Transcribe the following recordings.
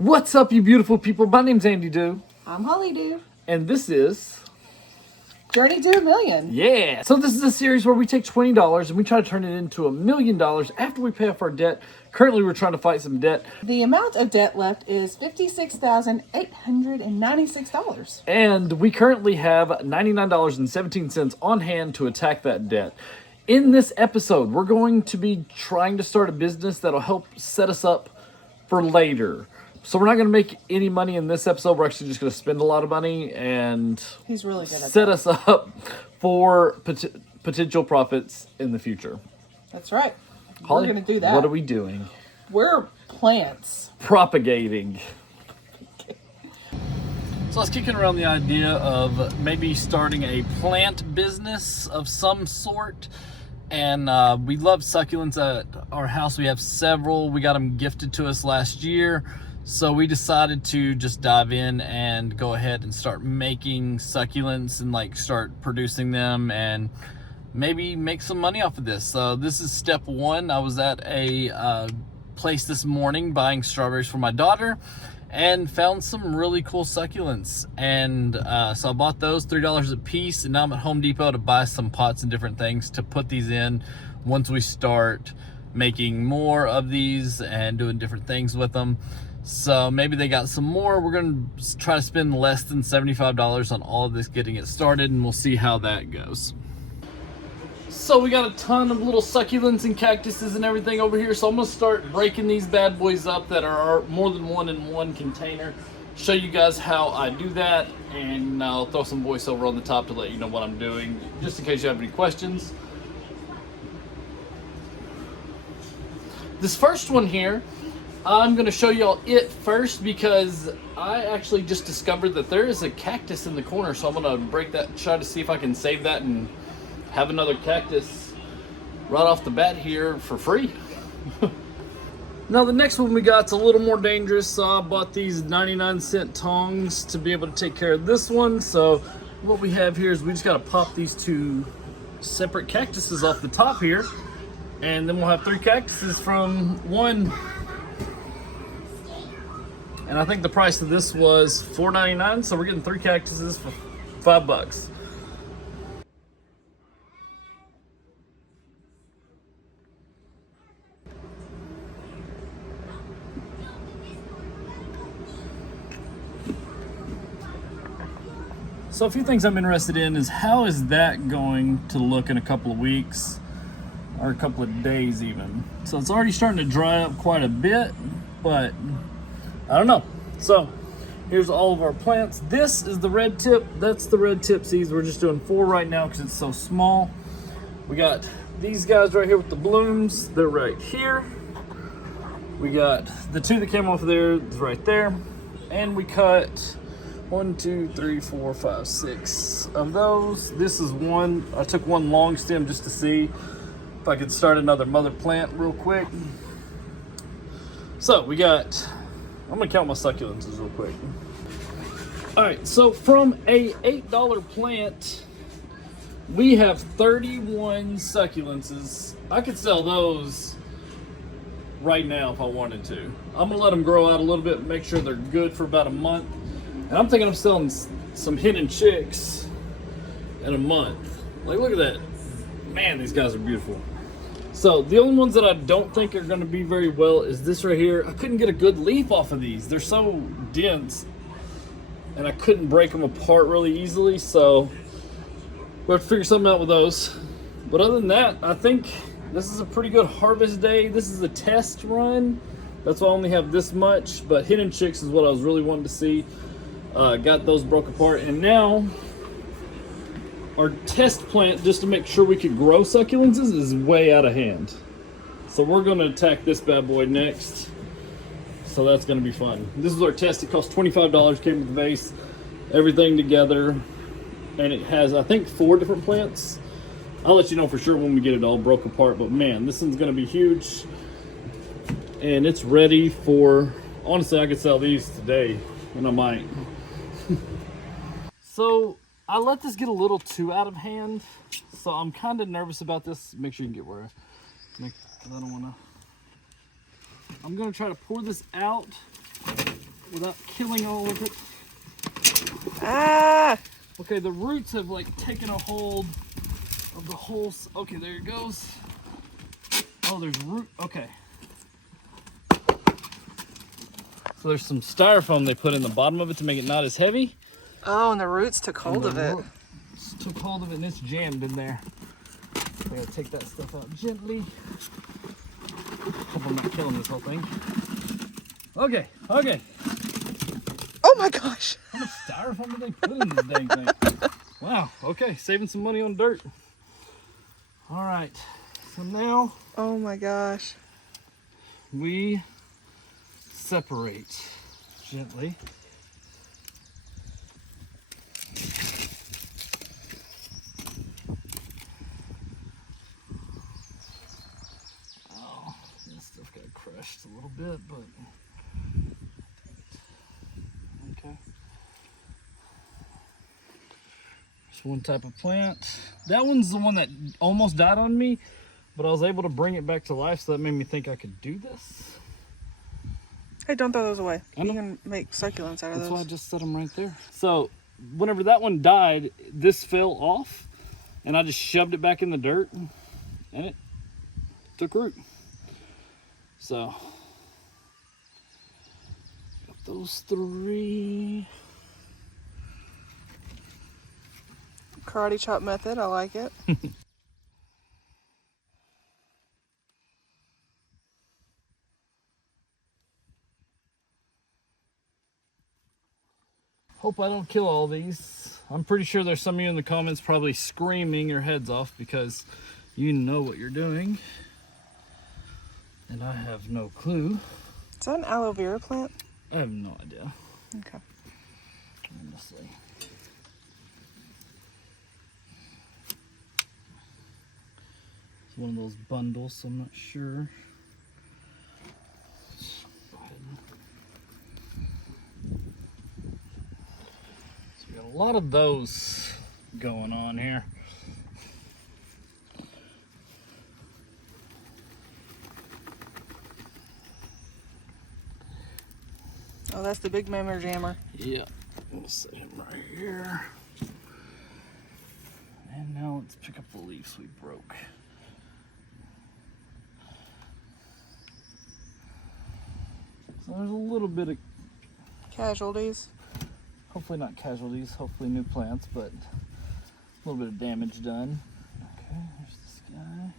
What's up, you beautiful people? My name's Andy Doo. I'm Holly Doo. And this is... Journey to $1 million. Yeah! So this is a series where we take $20 and we try to turn it into $1 million after we pay off our debt. Currently, we're trying to fight some debt. The amount of debt left is $56,896. And we currently have $99.17 on hand to attack that debt. In this episode, we're going to be trying to start a business that'll help set us up for later. So we're not going to make any money in this episode. We're actually just going to spend a lot of money and He's really good at set that. us up for potential profits in the future. That's right. Holly, we're going to do that. What are we doing? We're plants. Propagating. So I was kicking around the idea of maybe starting a plant business of some sort. And we love succulents at our house. We have several. We got them gifted to us last year. So we decided to just dive in and go ahead and start making succulents and start producing them and maybe make some money off of this. So this is step one. I was at a place this morning buying strawberries for my daughter and found some really cool succulents. And so I bought those, $3 a piece, and now I'm at Home Depot to buy some pots and different things to put these in once we start making more of these and doing different things with them. So maybe they got some more. We're going to try to spend less than $75 on all of this getting it started, and we'll see how that goes. So we got a ton of little succulents and cactuses and everything over here. So I'm going to start breaking these bad boys up that are more than one in one container. Show you guys how I do that, and I'll throw some voiceover on the top to let you know what I'm doing, just in case you have any questions. This first one here, I'm going to show y'all it first because I actually just discovered that there is a cactus in the corner. So I'm going to break that, try to see if I can save that and have another cactus right off the bat here for free. Now the next one we got's a little more dangerous. So I bought these 99-cent tongs to be able to take care of this one. So what we have here is we just got to pop these two separate cactuses off the top here. And then we'll have 3 cactuses from one. And I think the price of this was $4.99, so we're getting 3 cactuses for $5. So a few things I'm interested in is how is that going to look in a couple of weeks or a couple of days even. So it's already starting to dry up quite a bit, but I don't know. So here's all of our plants. This is the red tip. That's the red tip seeds. We're just doing 4 right now because it's so small. We got these guys right here with the blooms. They're right here. We got the 2 that came off of there right there. And we cut 1, 2, 3, 4, 5, 6 of those. This is one. I took one long stem just to see if I could start another mother plant real quick. So we got, I'm gonna count my succulents real quick. All right, so from a $8 plant, we have 31 succulences. I could sell those right now if I wanted to. I'm gonna let them grow out a little bit, make sure they're good for about a month. And I'm thinking of selling some hidden chicks in a month. Look at that. Man, these guys are beautiful. So the only ones that I don't think are going to be very well is this right here. I couldn't get a good leaf off of these. They're so dense and I couldn't break them apart really easily. So we'll have to figure something out with those. But other than that, I think this is a pretty good harvest day. This is a test run. That's why I only have this much. But hidden chicks is what I was really wanting to see. Got those broke apart. And now our test plant, just to make sure we could grow succulents, is way out of hand. So we're going to attack this bad boy next. So that's going to be fun. This is our test. It cost $25, came with the vase, everything together. And it has, I think, 4 different plants. I'll let you know for sure when we get it all broke apart. But man, this one's going to be huge. And it's ready for, honestly, I could sell these today. And I might. So I let this get a little too out of hand, so I'm kind of nervous about this. Make sure you can get where I don't want to. I'm going to try to pour this out without killing all of it. Ah! Okay, the roots have like taken a hold of the whole. Okay, there it goes. Oh, there's root. Okay. So there's some styrofoam they put in the bottom of it to make it not as heavy. Oh, and the roots took hold of it. Took hold of it and it's jammed in there. I gotta take that stuff out gently. Hope I'm not killing this whole thing. Okay, okay. Oh my gosh. How much styrofoam did they put in this dang thing? Wow, okay, saving some money on dirt. All right, so now. Oh my gosh. We separate gently. Oh, this stuff got crushed a little bit, but okay. Just one type of plant. That one's the one that almost died on me, but I was able to bring it back to life, so that made me think I could do this. Hey, don't throw those away. I You know. can make succulents out of That's why I those. just set them right there. So whenever that one died, this fell off, and I just shoved it back in the dirt, and it took root. So got those 3. Karate chop method, I like it. Hope I don't kill all these. I'm pretty sure there's some of you in the comments probably screaming your heads off because you know what you're doing. And I have no clue. Is that an aloe vera plant? I have no idea, Okay. honestly. It's one of those bundles, so I'm not sure. Go ahead. So we got a lot of those going on here. Oh, that's the big mammer jammer. Yeah, we'll set him right here. And now let's pick up the leaves we broke. So there's a little bit of, Casualties. hopefully not casualties, hopefully new plants, but a little bit of damage done. Okay, there's this guy.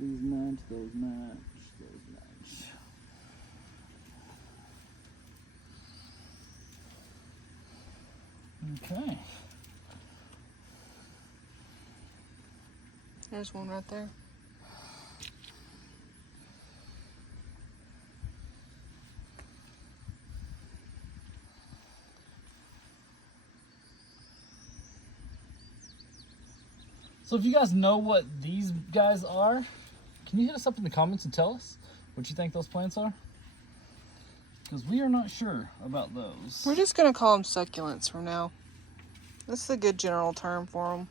These match, those match, those match. Okay. There's one right there. So if you guys know what these guys are, can you hit us up in the comments and tell us what you think those plants are? Because we are not sure about those. We're just going to call them succulents from now. That's the good general term for them.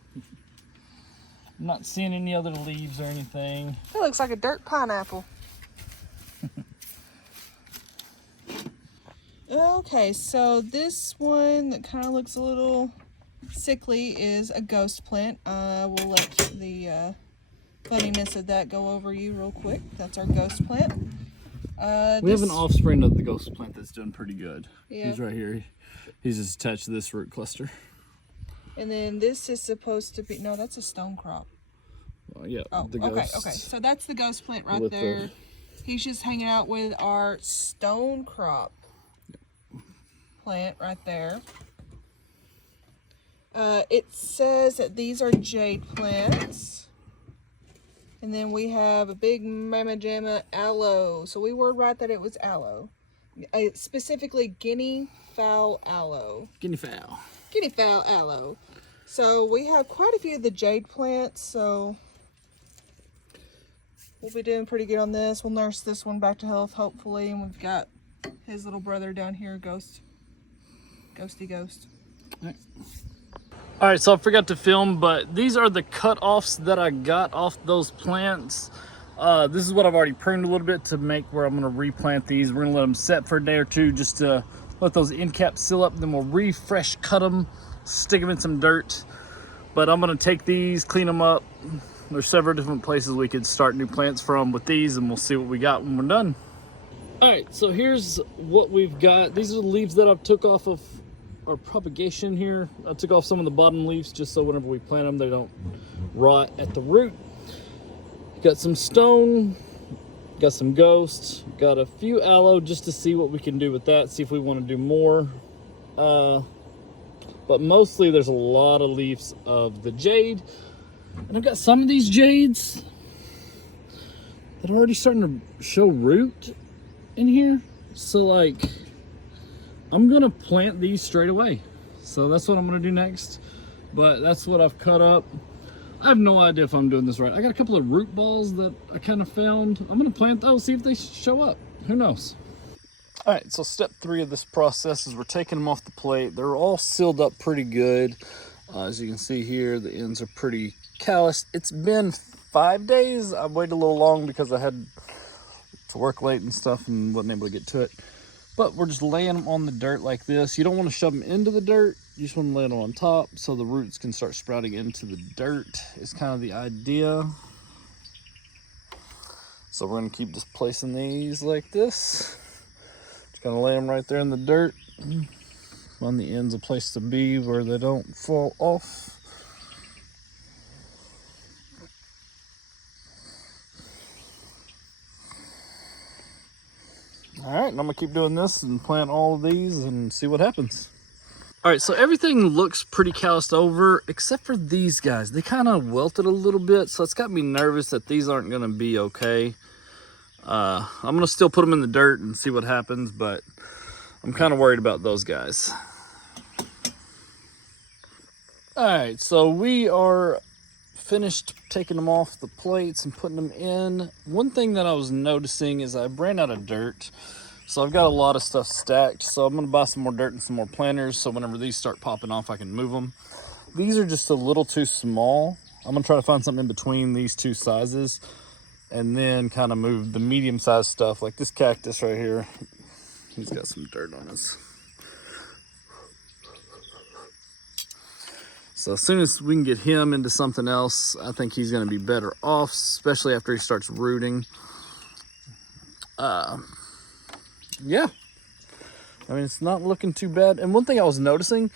I'm not seeing any other leaves or anything. That looks like a dirt pineapple. Okay, so this one that kind of looks a little sickly is a ghost plant. We'll let the funniness of that go over you real quick. That's our ghost plant. We have an offspring of the ghost plant that's doing pretty good. Yeah. He's right here. He's just attached to this root cluster. And then this is supposed to be, no, that's a stone crop. Yeah, Oh, the okay, ghost. okay. So that's the ghost plant right With there. He's just hanging out with our stone crop plant right there. It says that these are jade plants. And then we have a big Mama Jamma aloe. So we were right that it was aloe. Specifically guinea fowl aloe. Guinea fowl. Guinea fowl aloe. So we have quite a few of the jade plants, so we'll be doing pretty good on this. We'll nurse this one back to health, hopefully, and we've got his little brother down here, Ghosty Ghost. All right, so I forgot to film, but these are the cut-offs that I got off those plants. This is what I've already pruned a little bit to make where I'm gonna replant these. We're gonna let them set for a day or two just to let those end caps seal up. Then we'll refresh cut them, stick them in some dirt. But I'm gonna take these, clean them up. There's several different places we could start new plants from with these, and we'll see what we got when we're done. All right, so here's what we've got. These are the leaves that I took off of our propagation here. I took off some of the bottom leaves just so whenever we plant them, they don't rot at the root. Got some stone, got some ghosts, got a few aloe just to see what we can do with that, see if we want to do more. But mostly there's a lot of leaves of the jade. And I've got some of these jades that are already starting to show root in here. So like, I'm gonna plant these straight away. So that's what I'm gonna do next. But that's what I've cut up. I have no idea if I'm doing this right. I got a couple of root balls that I kind of found. I'm gonna plant those, see if they show up. Who knows? All right, so step 3 of this process is we're taking them off the plate. They're all sealed up pretty good. As you can see here, the ends are pretty calloused. It's been 5 days. I waited a little long because I had to work late and stuff and wasn't able to get to it. But we're just laying them on the dirt like this. You don't want to shove them into the dirt. You just want to lay them on top so the roots can start sprouting into the dirt. It's kind of the idea. So we're going to keep just placing these like this. Just going to lay them right there in the dirt. On the ends, a place to be where they don't fall off. All right, and I'm gonna keep doing this and plant all of these and see what happens. All right, so everything looks pretty calloused over except for these guys. They kind of wilted a little bit, so it's got me nervous that these aren't gonna be okay. I'm gonna still put them in the dirt and see what happens, but I'm kind of worried about those guys. All right, so we are finished taking them off the plates and putting them in. One thing that I was noticing is I ran out of dirt. So I've got a lot of stuff stacked. So I'm gonna buy some more dirt and some more planters so whenever these start popping off, I can move them. These are just a little too small. I'm gonna try to find something in between these two sizes and then kind of move the medium sized stuff like this cactus right here. He's got some dirt on his. So as soon as we can get him into something else, I think he's going to be better off, especially after he starts rooting. Yeah. I mean, it's not looking too bad. And one thing I was noticing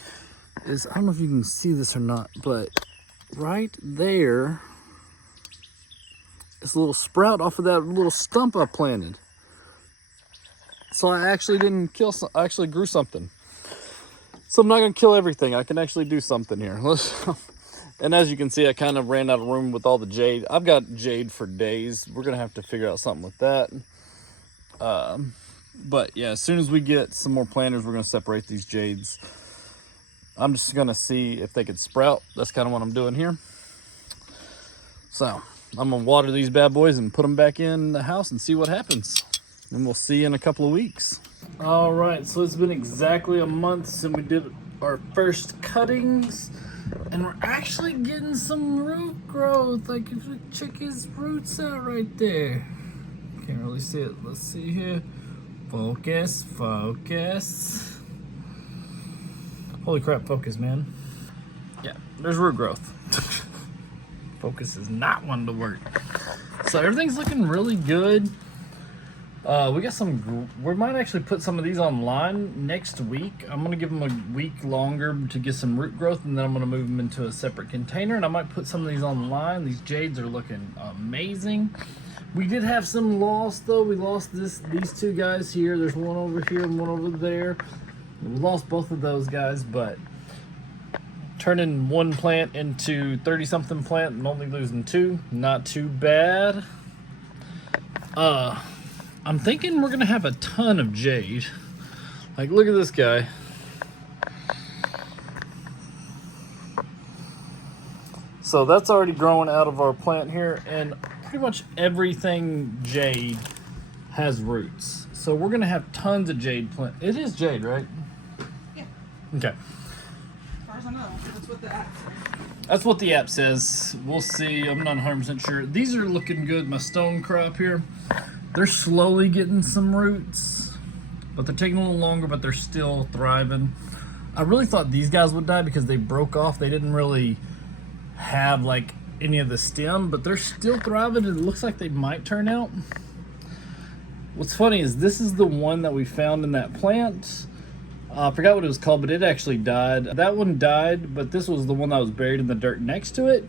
is, I don't know if you can see this or not, but right there is a little sprout off of that little stump I planted. So I actually didn't kill, I actually grew something. So I'm not gonna kill everything. I can actually do something here. And as you can see, I kind of ran out of room with all the jade. I've got jade for days. We're gonna have to figure out something with that. But yeah, as soon as we get some more planters, we're gonna separate these jades. I'm just gonna see if they could sprout. That's kind of what I'm doing here. So I'm gonna water these bad boys and put them back in the house and see what happens. And we'll see you in a couple of weeks. All right, so it's been exactly a month since we did our first cuttings, and we're actually getting some root growth. Like if you check his roots out right there. Can't really see it. Let's see here. Focus, focus. Holy crap, focus, man. Yeah, there's root growth. Focus is not one to work. So everything's looking really good. We got some, we might actually put some of these online next week. I'm gonna give them a week longer to get some root growth, and then I'm gonna move them into a separate container, and I might put some of these online. These jades are looking amazing. We did have some loss though. We lost these two guys here. There's one over here and one over there. We lost both of those guys, but turning one plant into 30-something plant and only losing two, not too bad. I'm thinking we're gonna have a ton of jade. Like, look at this guy. So that's already growing out of our plant here, and pretty much everything jade has roots. So we're gonna have tons of jade plant. It is jade, right? Yeah. Okay. As far as I know, that's what the app says. That's what the app says. We'll see. I'm not 100% sure. These are looking good. My stone crop here, they're slowly getting some roots, but they're taking a little longer, but they're still thriving. I really thought these guys would die because they broke off. They didn't really have like any of the stem, but they're still thriving, and it looks like they might turn out. What's funny is this is the one that we found in that plant. I forgot what it was called, but it actually died. That one died, but this was the one that was buried in the dirt next to it.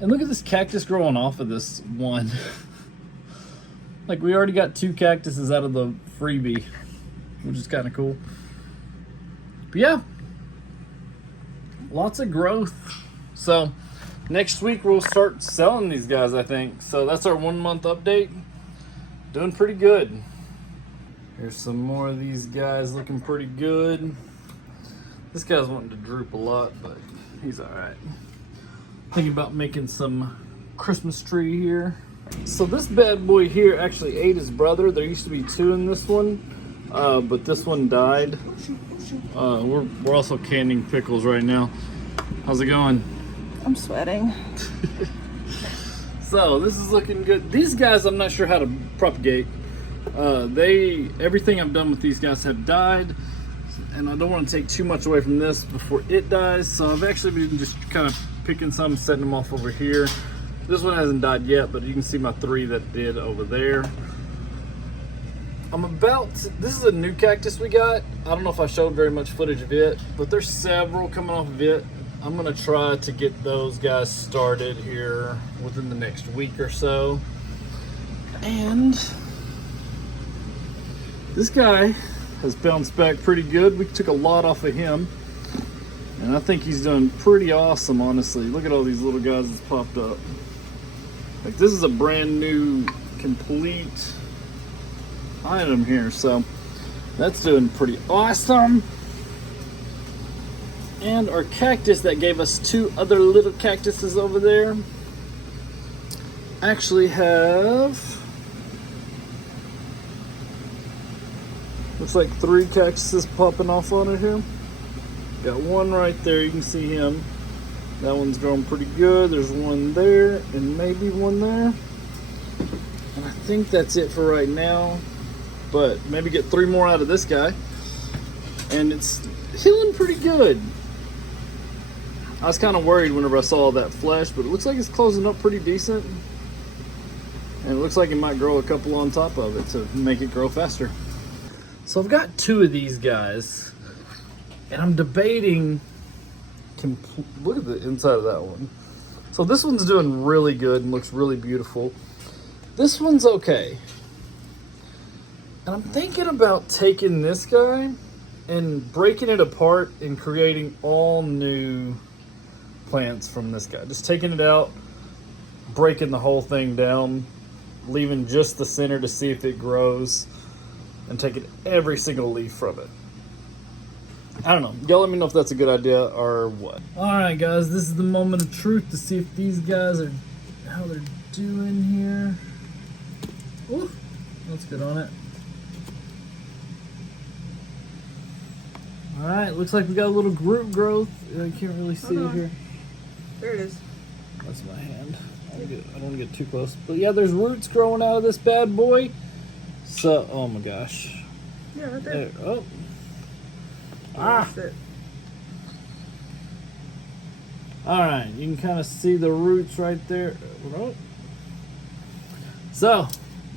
And look at this cactus growing off of this one. Like, we already got 2 cactuses out of the freebie, which is kind of cool. But yeah, lots of growth. So next week we'll start selling these guys, I think. So that's our 1 month update. Doing pretty good. Here's some more of these guys looking pretty good. This guy's wanting to droop a lot, but he's all right. Thinking about making some Christmas tree here. So this bad boy here actually ate his brother. There used to be 2 in this one, but this one died. We're also canning pickles right now. How's it going? I'm sweating. So this is looking good. These guys, I'm not sure how to propagate. Everything I've done with these guys have died, and I don't want to take too much away from this before it dies. So I've actually been just kind of picking some, setting them off over here. This one hasn't died yet, but you can see my 3 that did over there. This is a new cactus we got. I don't know if I showed very much footage of it, but there's several coming off of it. I'm gonna try to get those guys started here within the next week or so. And this guy has bounced back pretty good. We took a lot off of him, and I think he's done pretty awesome, honestly. Look at all these little guys that's popped up. Like, this is a brand new, complete item here, so that's doing pretty awesome. And our cactus that gave us 2 other little cactuses over there actually have, looks like 3 cactuses popping off on it here. Got one right there, you can see him. That one's growing pretty good. There's one there and maybe one there. And I think that's it for right now, but maybe get 3 more out of this guy. And it's healing pretty good. I was kind of worried whenever I saw that flesh, but it looks like it's closing up pretty decent. And it looks like it might grow a couple on top of it to make it grow faster. So I've got 2 of these guys, and I'm debating, look at the inside of that one. So this one's doing really good and looks really beautiful. This one's okay. And I'm thinking about taking this guy and breaking it apart and creating all new plants from this guy. Just taking it out, breaking the whole thing down, leaving just the center to see if it grows, and taking every single leaf from it. I don't know. Y'all let me know if that's a good idea or what. Alright guys, this is the moment of truth to see if these guys are, how they're doing here. Ooh, let's get on it. Alright, looks like we got a little root growth. I can't really see it here. There it is. That's my hand. I don't want to get too close. But yeah, there's roots growing out of this bad boy. So, oh my gosh. Yeah, right there. Oh. That's it. Alright, you can kind of see the roots right there. So,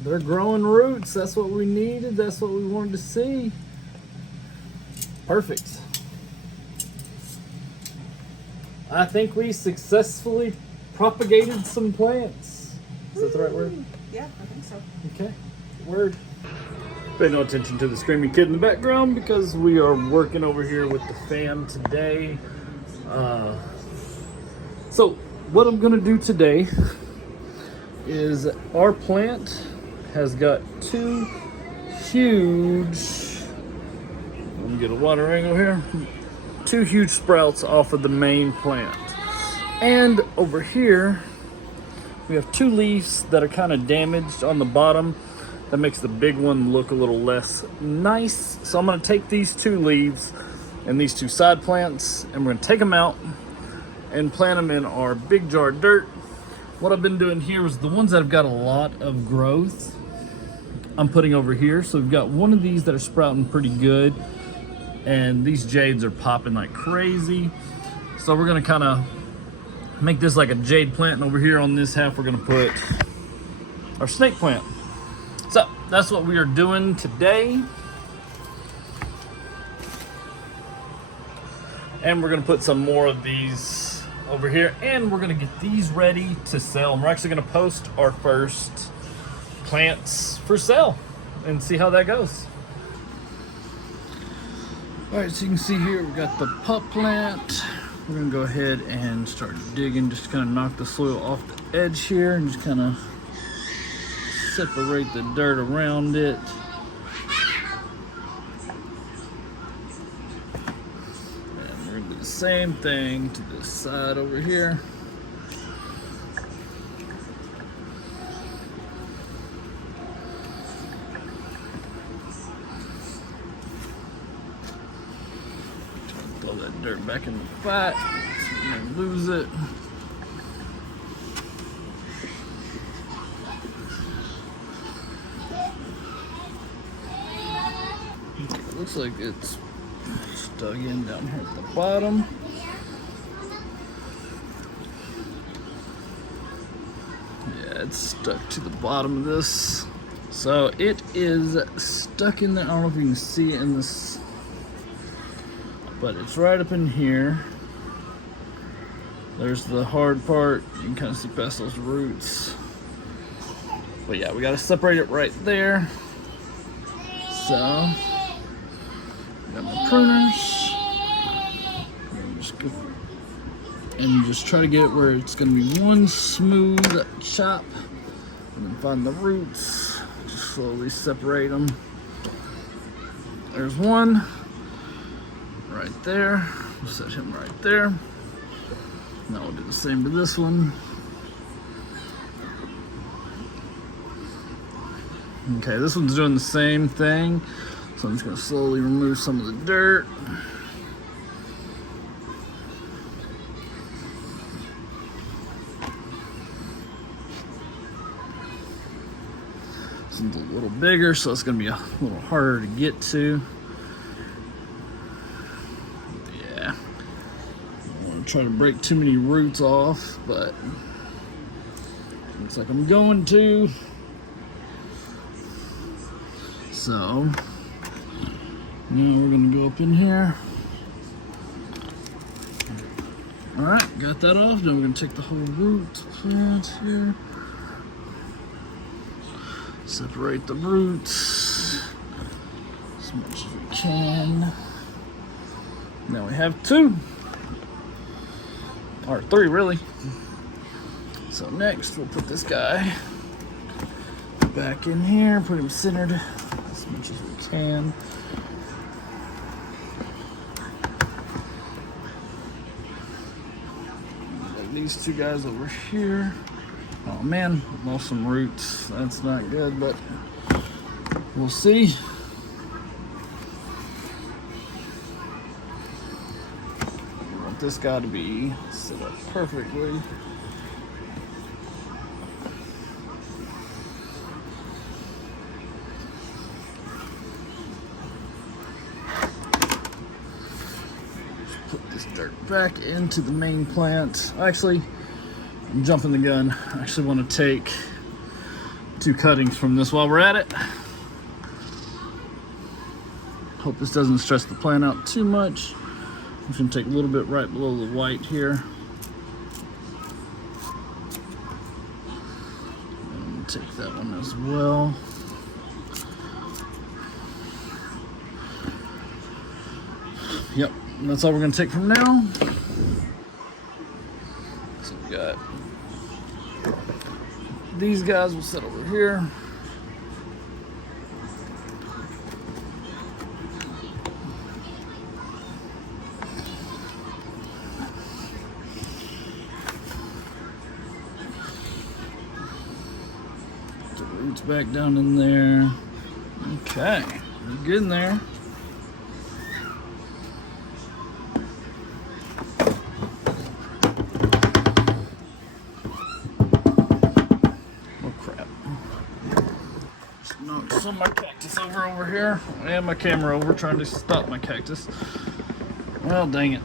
they're growing roots. That's what we needed. That's what we wanted to see. Perfect. I think we successfully propagated some plants. Is that the right word? Yeah, I think so. Okay, word. Pay no attention to the screaming kid in the background because we are working over here with the fam today. So what I'm gonna do today is our plant has got 2 huge, let me get a water angle here, 2 huge sprouts off of the main plant. And over here, we have 2 leaves that are kind of damaged on the bottom. That makes the big one look a little less nice. So I'm gonna take these 2 leaves and these 2 side plants, and we're gonna take them out and plant them in our big jar of dirt. What I've been doing here is the ones that have got a lot of growth, I'm putting over here. So we've got one of these that are sprouting pretty good, and these jades are popping like crazy. So we're gonna kind of make this like a jade plant, and over here on this half we're gonna put our snake plant. So that's what we are doing today. And we're gonna put some more of these over here, and we're gonna get these ready to sell. And we're actually gonna post our first plants for sale and see how that goes. All right, so you can see here we got the pup plant. We're gonna go ahead and start digging, just kind of knock the soil off the edge here and just kind of separate the dirt around it. The same thing to this side over here. Throw that dirt back in the pot so we don't lose it. It looks like it's dug in down here at the bottom. Yeah, it's stuck to the bottom of this. So it is stuck in there. I don't know if you can see it in this, but it's right up in here. There's the hard part. You can kind of see past those roots. But yeah, we got to separate it right there. So got my pruners, and just try to get it where it's going to be one smooth chop, and then find the roots, just slowly separate them. There's one right there. We'll set him right there. Now we'll do the same to this one. Okay, this one's doing the same thing. So I'm just going to slowly remove some of the dirt. This one's a little bigger, so it's going to be a little harder to get to. Yeah. I don't want to try to break too many roots off, but looks like I'm going to. So now we're gonna go up in here. All right, got that off. Now we're gonna take the whole root plant here. Separate the roots as much as we can. Now we have two, or three really. So next we'll put this guy back in here, put him centered as much as we can. These two guys over here. Oh man, lost some roots. That's not good, but we'll see. I want this guy to be set up perfectly. Put this dirt back into the main plant. Actually, I'm jumping the gun. I actually want to take 2 cuttings from this while we're at it. Hope this doesn't stress the plant out too much. I'm just going to take a little bit right below the white here. And take that one as well. Yep, and that's all we're going to take from now. So we got these guys, will sit over here. Put the roots back down in there. Okay, we're good in there. also my cactus over here, and my camera over, trying to stop my cactus. Well, dang it.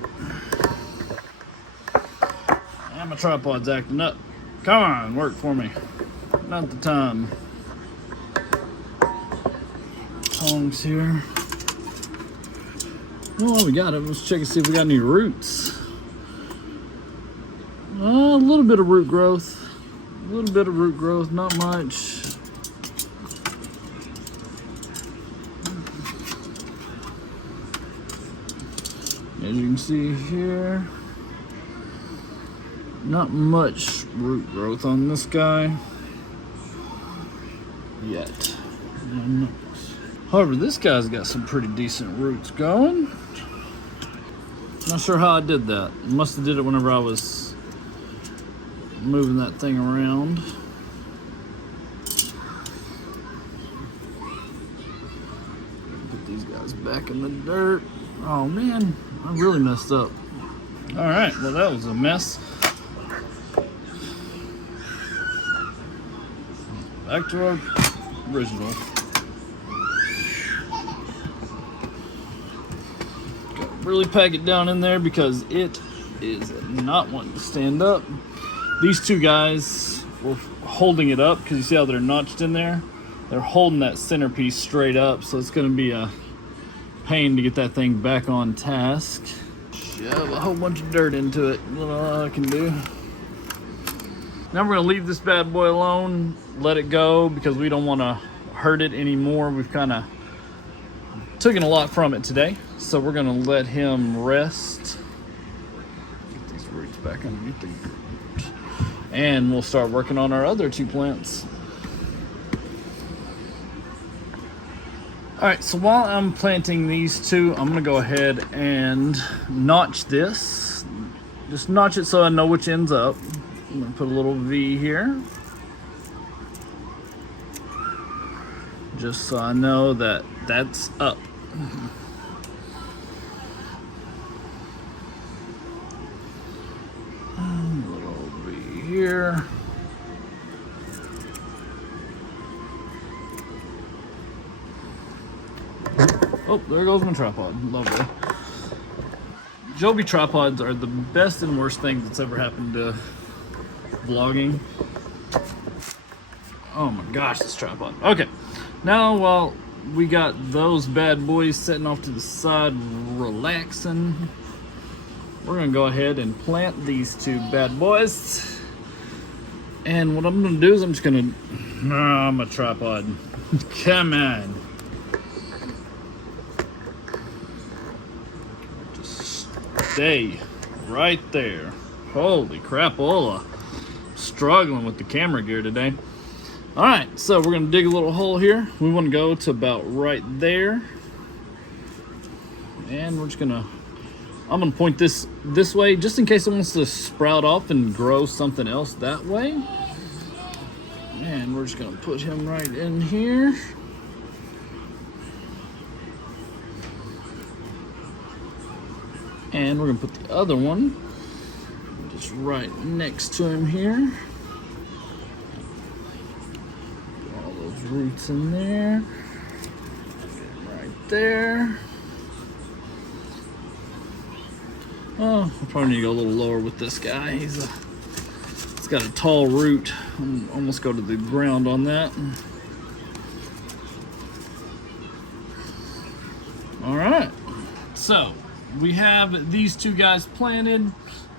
And my tripod's acting up. Come on, work for me. Not the time. Tongs here. Well, while we got it, let's check and see if we got any roots. A little bit of root growth. A little bit of root growth, not much. As you can see here, not much root growth on this guy yet. However, this guy's got some pretty decent roots going. Not sure how I did that. Must have did it whenever I was moving that thing around. Put these guys back in the dirt. Oh man, I really messed up. All right, well that was a mess. Back to our original. Really pack it down in there because it is not wanting to stand up. These two guys were holding it up because you see how they're notched in there? They're holding that centerpiece straight up, so it's going to be a pain to get that thing back on task. Shove a whole bunch of dirt into it. That's all I can do. Now we're going to leave this bad boy alone, let it go, because we don't want to hurt it anymore. We've kind of taken a lot from it today, so we're going to let him rest. Get these roots back underneath the root. And we'll start working on our other two plants. Alright, so while I'm planting these two, I'm going to go ahead and notch this. Just notch it so I know which end's up. I'm going to put a little V here. Just so I know that that's up. A little V here. Oh, there goes my tripod. Lovely. Joby tripods are the best and worst things that's ever happened to vlogging. Oh my gosh, this tripod. Okay, now while we got those bad boys sitting off to the side relaxing, we're gonna go ahead and plant these two bad boys. And what I'm gonna do is I'm just gonna, I'm a tripod. Come on. Just stay right there. Holy crapola. Struggling with the camera gear today. All right, so we're gonna dig a little hole here. We wanna go to about right there. And we're just gonna, I'm gonna point this way just in case it wants to sprout off and grow something else that way. And we're just gonna put him right in here. And we're gonna put the other one just right next to him here. Put all those roots in there. Right there. Oh, I probably need to go a little lower with this guy. He's got a tall root. Almost go to the ground on that. All right. So we have these two guys planted,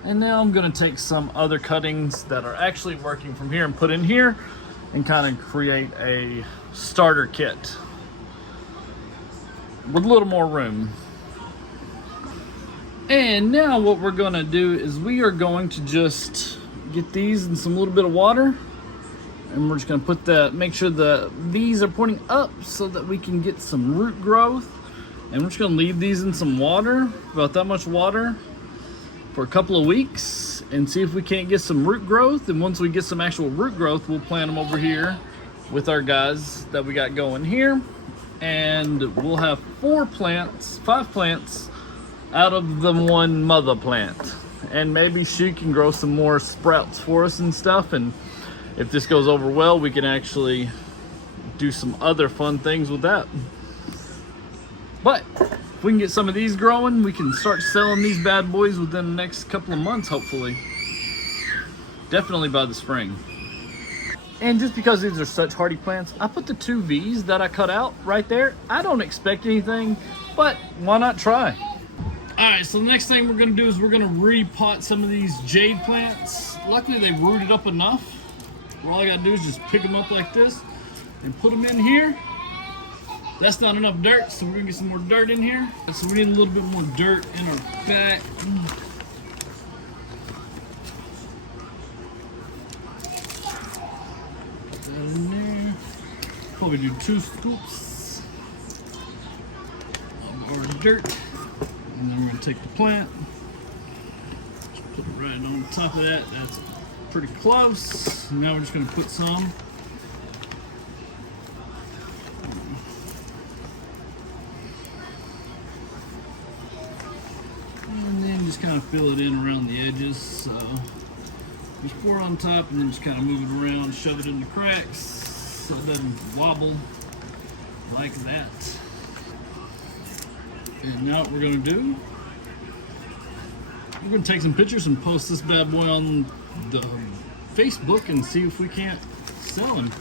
and now I'm going to take some other cuttings that are actually working from here and put in here and kind of create a starter kit with a little more room. And now what we're going to do is we are going to just get these in some little bit of water, and we're just going to put that, make sure that these are pointing up so that we can get some root growth. And we're just going to leave these in some water, about that much water, for a couple of weeks and see if we can't get some root growth. And once we get some actual root growth, we'll plant them over here with our guys that we got going here. And we'll have 5 plants out of the one mother plant. And maybe she can grow some more sprouts for us and stuff. And if this goes over well, we can actually do some other fun things with that. But if we can get some of these growing, we can start selling these bad boys within the next couple of months, hopefully. Definitely by the spring. And just because these are such hardy plants, I put the 2 V's that I cut out right there. I don't expect anything, but why not try? All right, so the next thing we're gonna do is we're gonna repot some of these jade plants. Luckily they rooted up enough. All I gotta do is just pick them up like this and put them in here. That's not enough dirt, so we're gonna get some more dirt in here. So we need a little bit more dirt in our back. Put that in there. Probably do 2 scoops of our dirt. And then we're gonna take the plant, just put it right on top of that. That's pretty close. Now we're just gonna put some. And then just kind of fill it in around the edges. So just pour on top and then just kind of move it around, shove it in the cracks so it doesn't wobble like that. And now what we're gonna do, we're gonna take some pictures and post this bad boy on the Facebook and see if we can't sell him.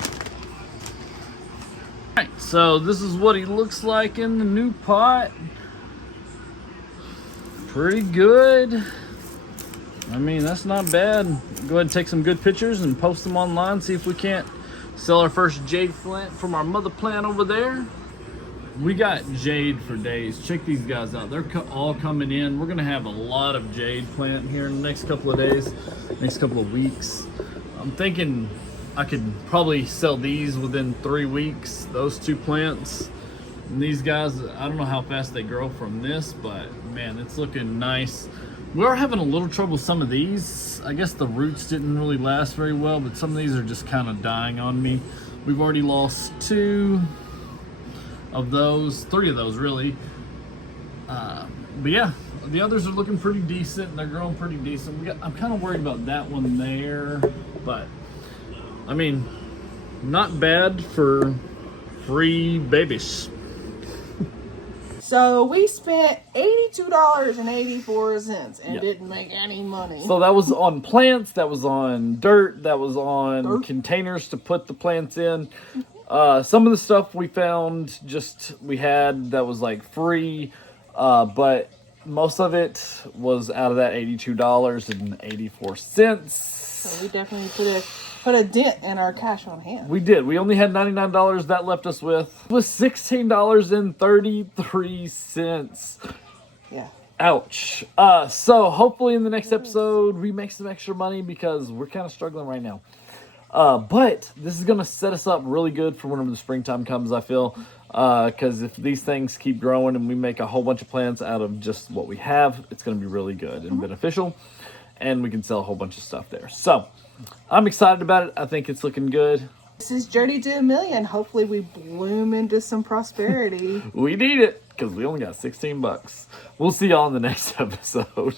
All right, so this is what he looks like in the new pot. Pretty good. I mean, that's not bad. Go ahead and take some good pictures and post them online, see if we can't sell our first jade plant from our mother plant over there. We got jade for days. Check these guys out. They're all coming in. We're gonna have a lot of jade plant here in the next couple of days, next couple of weeks. I'm thinking I could probably sell these within 3 weeks, those 2 plants. And these guys, I don't know how fast they grow from this, but man, it's looking nice. We are having a little trouble with some of these. I guess the roots didn't really last very well, but some of these are just kind of dying on me. We've already lost 2 of those, 3 of those really. But yeah, the others are looking pretty decent and they're growing pretty decent. I'm kind of worried about that one there, but I mean, not bad for free babies. So we spent $82.84 and didn't make any money. So that was on plants, that was on dirt, that was on containers to put the plants in. Some of the stuff we found we had that was like free, but most of it was out of that $82.84. So we definitely put a dent in our cash on hand. We did. We only had $99 that left us with $16.33. Yeah. Ouch. So hopefully in the next episode we make some extra money because we're kind of struggling right now. But this is going to set us up really good for whenever the springtime comes, I feel. Because if these things keep growing and we make a whole bunch of plants out of just what we have, it's going to be really good and beneficial. And we can sell a whole bunch of stuff there. So I'm excited about it. I think it's looking good. This is Journey to a Million. Hopefully we bloom into some prosperity. We need it because we only got $16. We'll see y'all in the next episode.